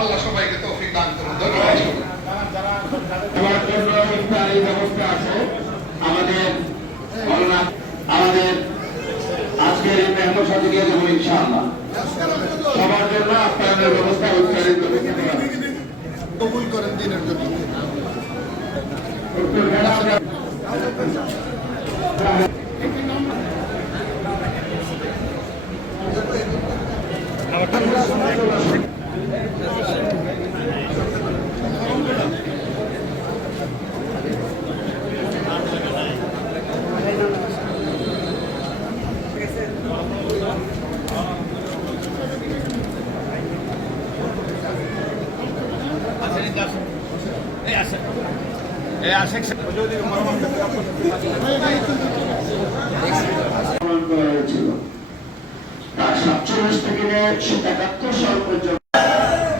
আল্লাহ সবাইকে তৌফিক দান করুন। ধন্যবাদ। ব্যবস্থা আছে আমাদের আজকের এই মেহমান সাথে গিয়ে যাবো ইনশাআল্লাহ। সবার জন্য আপনাদের ব্যবস্থা উচ্চারিত কবুল করেন দিনের জন্য।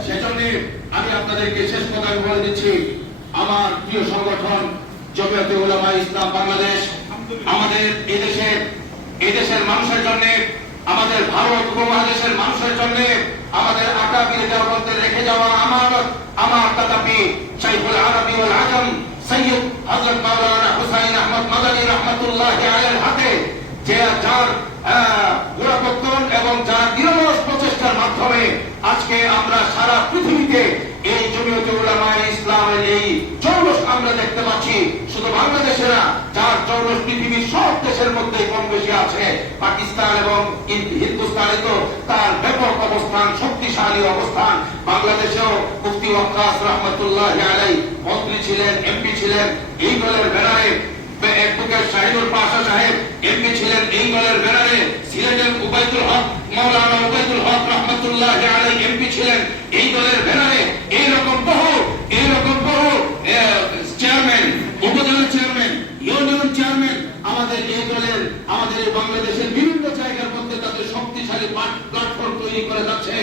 সেজন্য আমি আপনাদেরকে শেষ কথা বলে দিচ্ছি, আমার প্রিয় সংগঠন জমিয়তে উলামায়ে ইসলাম বাংলাদেশ আমাদের এদেশের মানুষের জন্য, আমাদের ভারত উপমহাদেশের মানুষের জন্য, আমাদের আকাবির দেওবন্দের রেখে যাওয়া আমানত, আমার দাদাপি শাইখুল আরবি ওয়াল আজম সৈয়দ হযরত মাওলানা হুসাইন আহমদ মাদানী রাহমাতুল্লাহি আলাইহির হাতে যে যার গোড়াপত্তন এবং যার নিরলস প্রচেষ্টার মাধ্যমে আজকে আমরা সারা পৃথিবীতে এই জমিয়তে উলামায়ে ইসলামের এই জৌলুস আমরা দেখতে পাচ্ছি। শুধু বাংলাদেশে না, যার জৌলুস পৃথিবীর সব দেশের মধ্যে কম বেশি আছে। পাকিস্তান এবং হিন্দুস্তানে তো তার ব্যাপক অবস্থান, শক্তিশালী অবস্থান। বাংলাদেশেও মুফতি ওয়াক্কাস রাহমাতুল্লাহি আলাইহি মন্ত্রী ছিলেন, এমপি ছিলেন এই দলের ব্যানারে। অ্যাডভোকেট শাহিনুর পাশা সাহেব এমপি ছিলেন এই দলের ব্যানারে। সিলেটের উবাইদুল হক, মাওলানা উবাইদুল হক রাহমাতুল্লাহি আলাইহি এমপি ছিলেন এই দলের ব্যানারে। এইরকম বহু চেয়ারম্যান, উপজেলা চেয়ারম্যান, ইউনিয়ন চেয়ারম্যান আমাদের এই দলের, আমাদের এই বাংলাদেশের বিভিন্ন জায়গার মধ্যে তাদের শক্তিশালী প্ল্যাটফর্ম তৈরি করে যাচ্ছে।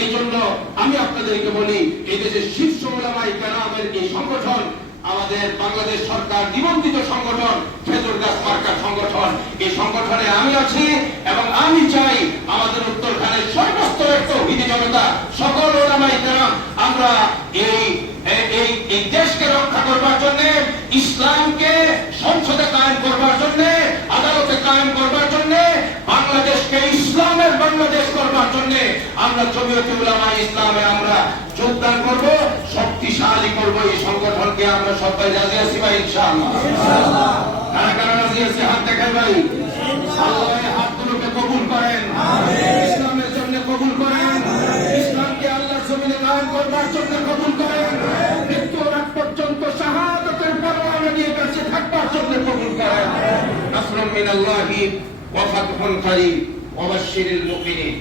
এই জন্য আমি আপনাদেরকে বলি, এই দেশের শীর্ষ উলামায়ে কেরামের এই সংগঠন, আমাদের বাংলাদেশ সরকার নিবন্ধিত সংগঠন, খেজুর গাছ মার্কা সংগঠন, এই সংগঠনে আমি আছি এবং আমি চাই আমাদের উত্তরখানের সর্বস্তরের তৌহিদি জনতা, সকল উলামায়ে কেরাম আমরা এই দেশকে রক্ষা করবার জন্য, ইসলামকে সংসদে কায়েম করবার জন্য, আদালতে কায়েম করবার জন্য, বাংলাদেশকে ইসলামের বাংলাদেশ করবার জন্য আমরা জমিয়তে উলামায়ে ইসলামে আমরা যোগদান করব, শক্তিশালী করব এই সংগঠনকে। আমরা সবাই রাজি আছি ভাই ইনশাআল্লাহ? কারা কারা রাজি আছে হাত দেখাই ভাই। আল্লাহ এই হাতগুলোকে কবুল করেন, ইসলামের জন্য কবুল করেন, ইসলামকে আল্লাহর জমিনে কায়েম করবার জন্য কবুল করেন, মৃত্যুর আগ পর্যন্ত শাহাদাতের পরোয়ানা নিয়ে বেঁচে থাকবার জন্য কবুল করেন। নাসরুম মিনাল্লাহি ওয়া ফাতহুন করিম ওয়া বাশশিরিল মুমিনিন।